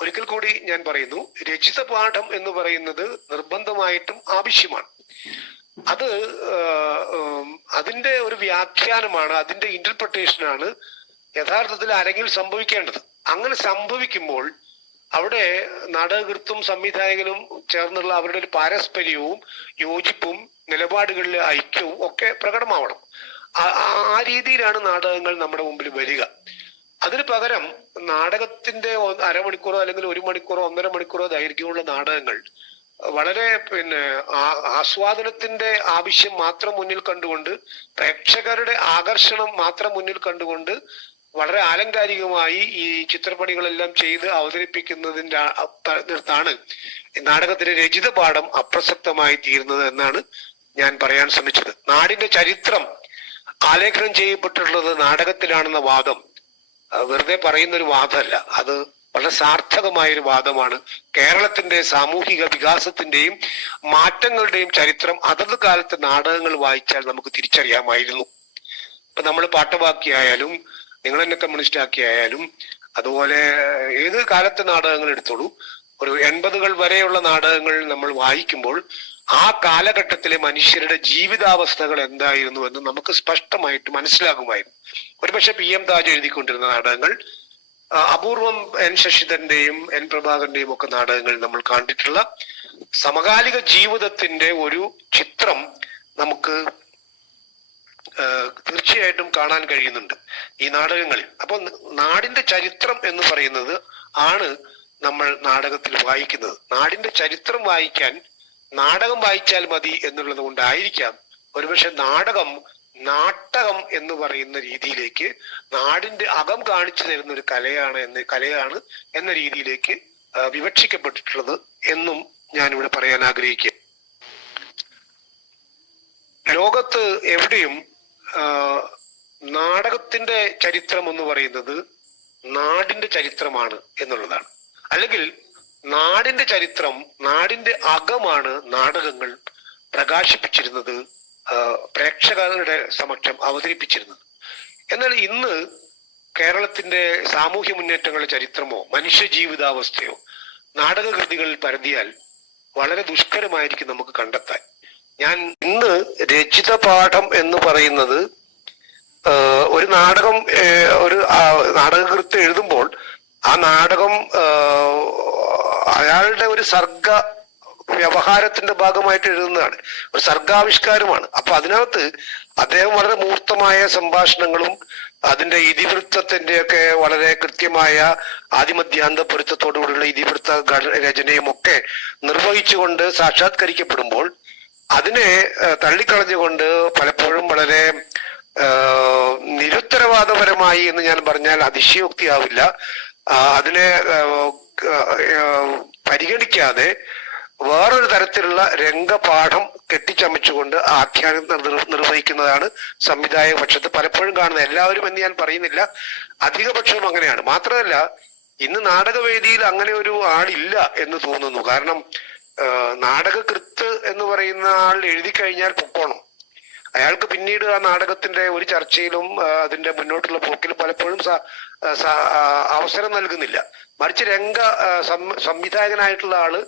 ഒരിക്കൽ കൂടി ഞാൻ പറയുന്നു, രചിത പാഠം എന്ന് പറയുന്നത് നിർബന്ധമായിട്ടും ആവശ്യമാണ്. അത് അതിന്റെ ഒരു വ്യാഖ്യാനമാണ്, അതിന്റെ ഇന്റർപ്രിട്ടേഷനാണ് യഥാർത്ഥത്തിൽ അരങ്ങിൽ സംഭവിക്കേണ്ടത്. അങ്ങനെ സംഭവിക്കുമ്പോൾ അവിടെ നാടകകൃത്തും സംവിധായകനും ചേർന്നുള്ള അവരുടെ ഒരു പാരസ്പര്യവും യോജിപ്പും നിലപാടുകളിലെ ഐക്യവും ഒക്കെ പ്രകടമാവണം. ആ രീതിയിലാണ് നാടകങ്ങൾ നമ്മുടെ മുമ്പിൽ വരിക. അതിന് പകരം നാടകത്തിന്റെ അരമണിക്കൂറോ അല്ലെങ്കിൽ 1 മണിക്കൂറോ 1.5 മണിക്കൂറോ ദൈർഘ്യമുള്ള നാടകങ്ങൾ വളരെ ആസ്വാദനത്തിന്റെ ആവശ്യം മാത്രം മുന്നിൽ കണ്ടുകൊണ്ട്, പ്രേക്ഷകരുടെ ആകർഷണം മാത്രം മുന്നിൽ കണ്ടുകൊണ്ട് വളരെ ആലങ്കാരികമായി ഈ ചിത്രപ്പണികളെല്ലാം ചെയ്ത് അവതരിപ്പിക്കുന്നതിന്റെ ാണ് നാടകത്തിന്റെ രചിത പാഠം അപ്രസക്തമായി തീരുന്നത് എന്നാണ് ഞാൻ പറയാൻ ശ്രമിച്ചത്. നാടിന്റെ ചരിത്രം ആലേഖനം ചെയ്യപ്പെട്ടിട്ടുള്ളത് നാടകത്തിലാണെന്ന വാദം വെറുതെ പറയുന്ന ഒരു വാദമല്ല, അത് വളരെ സാർത്ഥകമായൊരു വാദമാണ്. കേരളത്തിന്റെ സാമൂഹിക വികാസത്തിന്റെയും മാറ്റങ്ങളുടെയും ചരിത്രം അതത് കാലത്തെ നാടകങ്ങൾ വായിച്ചാൽ നമുക്ക് തിരിച്ചറിയാമായിരുന്നു. ഇപ്പൊ നമ്മൾ പാട്ടവാക്കിയായാലും നിങ്ങൾ തന്നെ കമ്മ്യൂണിസ്റ്റ് ആക്കിയായാലും അതുപോലെ ഏത് കാലത്തെ നാടകങ്ങൾ എടുത്തോളൂ, ഒരു 80കൾ വരെയുള്ള നാടകങ്ങൾ നമ്മൾ വായിക്കുമ്പോൾ ആ കാലഘട്ടത്തിലെ മനുഷ്യരുടെ ജീവിതാവസ്ഥകൾ എന്തായിരുന്നു എന്ന് നമുക്ക് സ്പഷ്ടമായിട്ട് മനസ്സിലാകുമായിരുന്നു. ഒരുപക്ഷെ PM താജ് എഴുതിക്കൊണ്ടിരുന്ന നാടകങ്ങൾ, അപൂർവം N ശശിധരന്റെയും N പ്രഭാകരന്റെയും ഒക്കെ നാടകങ്ങൾ നമ്മൾ കണ്ടിട്ടുള്ള സമകാലിക ജീവിതത്തിന്റെ ഒരു ചിത്രം നമുക്ക് തീർച്ചയായിട്ടും കാണാൻ കഴിയുന്നുണ്ട് ഈ നാടകങ്ങളിൽ. അപ്പൊ നാടിന്റെ ചരിത്രം എന്ന് പറയുന്നത് ആണ് നമ്മൾ നാടകത്തിൽ വായിക്കുന്നത്. നാടിന്റെ ചരിത്രം വായിക്കാൻ നാടകം വായിച്ചാൽ മതി എന്നുള്ളത് കൊണ്ടായിരിക്കാം ഒരുപക്ഷെ നാടകം നാട്ടകം എന്ന് പറയുന്ന രീതിയിലേക്ക്, നാടിന്റെ അകം കാണിച്ചു തരുന്ന ഒരു കലയാണ് എന്ന രീതിയിലേക്ക് വിവക്ഷിക്കപ്പെട്ടിട്ടുള്ളത് എന്നും ഞാനിവിടെ പറയാൻ ആഗ്രഹിക്കുക. ലോകത്ത് എവിടെയും നാടകത്തിന്റെ ചരിത്രം എന്ന് പറയുന്നത് നാടിന്റെ ചരിത്രമാണ് എന്നുള്ളതാണ്. അല്ലെങ്കിൽ നാടിന്റെ ചരിത്രം, നാടിന്റെ അകമാണ് നാടകങ്ങൾ പ്രകാശിപ്പിച്ചിരുന്നത്, പ്രേക്ഷകരുടെ സമക്ഷം അവതരിപ്പിച്ചിരുന്നത്. എന്നാൽ ഇന്ന് കേരളത്തിന്റെ സാമൂഹ്യ മുന്നേറ്റങ്ങളുടെ ചരിത്രമോ മനുഷ്യ ജീവിതാവസ്ഥയോ നാടകകൃതികളിൽ പരതിയാൽ വളരെ ദുഷ്കരമായിരിക്കും നമുക്ക് കണ്ടെത്താൻ. ഞാൻ ഇന്ന് രചിത പാഠം എന്ന് പറയുന്നത് ഒരു നാടകം, ഒരു നാടകകൃത്ത് എഴുതുമ്പോൾ ആ നാടകം അയാളുടെ ഒരു സർഗ വ്യവഹാരത്തിന്റെ ഭാഗമായിട്ട് എഴുതുന്നതാണ്, ഒരു സർഗാവിഷ്കാരമാണ്. അപ്പൊ അതിനകത്ത് അദ്ദേഹം വളരെ മൂർത്തമായ സംഭാഷണങ്ങളും അതിന്റെ ഇതിവൃത്തത്തിന്റെ ഒക്കെ വളരെ കൃത്യമായ ആദിമധ്യാന്ത പൊരുത്തത്തോടുകൂടിയുള്ള ഇതിവൃത്ത രചനയും ഒക്കെ നിർവഹിച്ചുകൊണ്ട് സാക്ഷാത്കരിക്കപ്പെടുമ്പോൾ അതിനെ തള്ളിക്കളഞ്ഞുകൊണ്ട് പലപ്പോഴും വളരെ നിരുത്തരവാദപരമായി എന്ന് ഞാൻ പറഞ്ഞാൽ അതിശയോക്തിയാവില്ല, അതിനെ പരിഗണിക്കാതെ വേറൊരു തരത്തിലുള്ള രംഗപാഠം കെട്ടിച്ചമച്ചുകൊണ്ട് ആഖ്യാനം നിർവഹിക്കുന്നതാണ് സംവിധായക പക്ഷത്ത് പലപ്പോഴും കാണുന്നത്. എല്ലാവരും എന്ന് ഞാൻ പറയുന്നില്ല, അധിക പക്ഷവും അങ്ങനെയാണ്. മാത്രമല്ല ഇന്ന് നാടകവേദിയിൽ അങ്ങനെ ഒരു ആളില്ല എന്ന് തോന്നുന്നു. കാരണം നാടകകൃത്ത് എന്ന് പറയുന്ന ആൾ എഴുതി കഴിഞ്ഞാൽ പൊക്കോണം, അയാൾക്ക് പിന്നീട് ആ നാടകത്തിന്റെ ഒരു ചർച്ചയിലും അതിന്റെ മുന്നോട്ടുള്ള പോക്കിലും പലപ്പോഴും അവസരം നൽകുന്നില്ല. മറിച്ച് സംവിധായകനായിട്ടുള്ള ആള്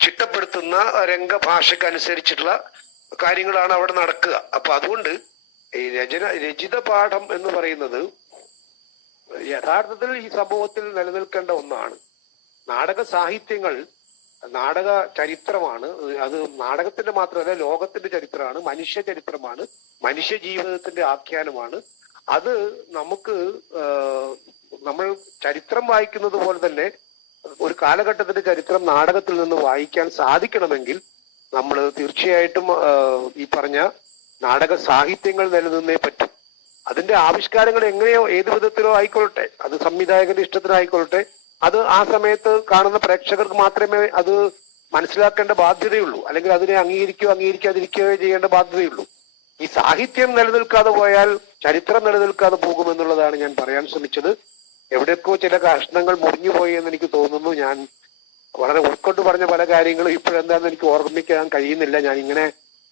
ചിട്ടപ്പെടുത്തുന്ന രംഗഭാഷയ്ക്ക് അനുസരിച്ചിട്ടുള്ള കാര്യങ്ങളാണ് അവിടെ നടക്കുക. അപ്പൊ അതുകൊണ്ട് ഈ രചിത പാഠം എന്ന് പറയുന്നത് യഥാർത്ഥത്തിൽ ഈ സമൂഹത്തിൽ നിലനിൽക്കേണ്ട ഒന്നാണ്. നാടക സാഹിത്യങ്ങൾ നാടക ചരിത്രമാണ്. അത് നാടകത്തിന്റെ മാത്രമല്ല, ലോകത്തിന്റെ ചരിത്രമാണ്, മനുഷ്യ ചരിത്രമാണ്, മനുഷ്യ ജീവിതത്തിന്റെ ആഖ്യാനമാണ്. അത് നമുക്ക് നമ്മൾ ചരിത്രം വായിക്കുന്നത് പോലെ തന്നെ ഒരു കാലഘട്ടത്തിന്റെ ചരിത്രം നാടകത്തിൽ നിന്ന് വായിക്കാൻ സാധിക്കണമെങ്കിൽ നമ്മൾ തീർച്ചയായിട്ടും ഈ പറഞ്ഞ നാടക സാഹിത്യങ്ങൾ നിലനിന്നേ പറ്റും. അതിന്റെ ആവിഷ്കാരങ്ങൾ എങ്ങനെയോ ഏത് വിധത്തിലോ ആയിക്കൊള്ളട്ടെ, അത് സംവിധായകന്റെ ഇഷ്ടത്തിനായിക്കൊള്ളട്ടെ, അത് ആ സമയത്ത് കാണുന്ന പ്രേക്ഷകർക്ക് മാത്രമേ അത് മനസ്സിലാക്കേണ്ട ബാധ്യതയുള്ളൂ, അല്ലെങ്കിൽ അതിനെ അംഗീകരിക്കാതിരിക്കുകയോ ചെയ്യേണ്ട ബാധ്യതയുള്ളൂ. ഈ സാഹിത്യം നിലനിൽക്കാതെ പോയാൽ ചരിത്രം നിലനിൽക്കാതെ പോകുമെന്നുള്ളതാണ് ഞാൻ പറയാൻ ശ്രമിച്ചത്. എവിടെയൊക്കെയോ ചില കഷ്ണങ്ങൾ മുറിഞ്ഞുപോയി എന്ന് എനിക്ക് തോന്നുന്നു. ഞാൻ വളരെ ഉൾക്കൊണ്ട് പറഞ്ഞ പല കാര്യങ്ങളും ഇപ്പോഴെന്താണെന്ന് എനിക്ക് ഓർമ്മിക്കാൻ കഴിയുന്നില്ല. ഞാൻ ഇങ്ങനെ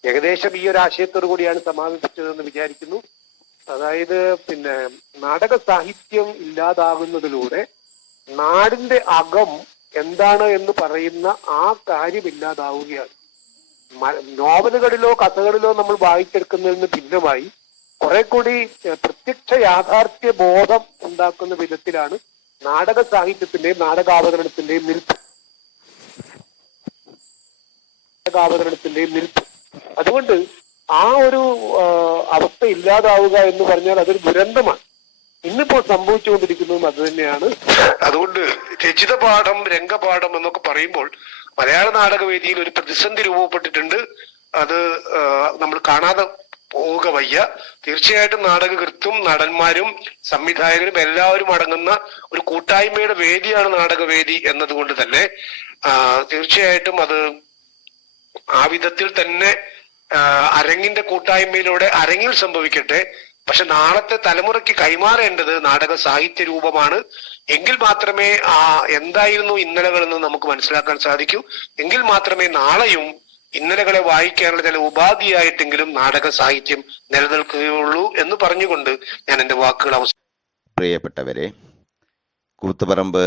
ഏകദേശം ഈ ഒരു ആശയത്തോടു കൂടിയാണ് സമാപിപ്പിച്ചതെന്ന് വിചാരിക്കുന്നു. അതായത് നാടക സാഹിത്യം ഇല്ലാതാകുന്നതിലൂടെ നാടിന്റെ അകം എന്താണ് എന്ന് പറയുന്ന ആ കാര്യം ഇല്ലാതാവുകയാണ്. നോവലുകളിലോ കഥകളിലോ നമ്മൾ വായിച്ചെടുക്കുന്നതിന് ഭിന്നമായി കുറെ കൂടി പ്രത്യക്ഷ യാഥാർത്ഥ്യ ബോധം ഉണ്ടാക്കുന്ന വിധത്തിലാണ് നാടക സാഹിത്യത്തിന്റെയും നാടകാവതരണത്തിന്റെയും നിൽപ്പ്. അതുകൊണ്ട് ആ ഒരു അവസ്ഥ ഇല്ലാതാവുക എന്ന് പറഞ്ഞാൽ അതൊരു ദുരന്തമാണ്. ഇന്നിപ്പോൾ സംഭവിച്ചുകൊണ്ടിരിക്കുന്നതും അത് തന്നെയാണ്. അതുകൊണ്ട് രചിത പാഠം, രംഗപാഠം എന്നൊക്കെ പറയുമ്പോൾ മലയാള നാടകവേദിയിൽ ഒരു പ്രതിസന്ധി രൂപപ്പെട്ടിട്ടുണ്ട്. അത് നമ്മൾ കാണാതെ പോവുക വയ്യ. തീർച്ചയായിട്ടും നാടകകൃത്തും നടന്മാരും സംവിധായകരും എല്ലാവരും അടങ്ങുന്ന ഒരു കൂട്ടായ്മയുടെ വേദിയാണ് നാടകവേദി എന്നതുകൊണ്ട് തന്നെ തീർച്ചയായിട്ടും അത് ആ വിധത്തിൽ തന്നെ അരങ്ങിന്റെ കൂട്ടായ്മയിലൂടെ അരങ്ങിൽ സംഭവിക്കട്ടെ. പക്ഷെ നാളത്തെ തലമുറയ്ക്ക് കൈമാറേണ്ടത് നാടക സാഹിത്യ രൂപമാണ്. എങ്കിൽ മാത്രമേ എന്തായിരുന്നു ഇന്നലകളെന്ന് നമുക്ക് മനസ്സിലാക്കാൻ സാധിക്കൂ. എങ്കിൽ മാത്രമേ നാളെയും ഇന്നലകളെ വായിക്കാനുള്ള ചില ഉപാധിയായിട്ടെങ്കിലും നാടക സാഹിത്യം നിലനിൽക്കുകയുള്ളൂ എന്ന് പറഞ്ഞുകൊണ്ട് ഞാൻ എന്റെ വാക്കുകൾ പ്രിയപ്പെട്ടവരെ, കൂത്തുപറമ്പ്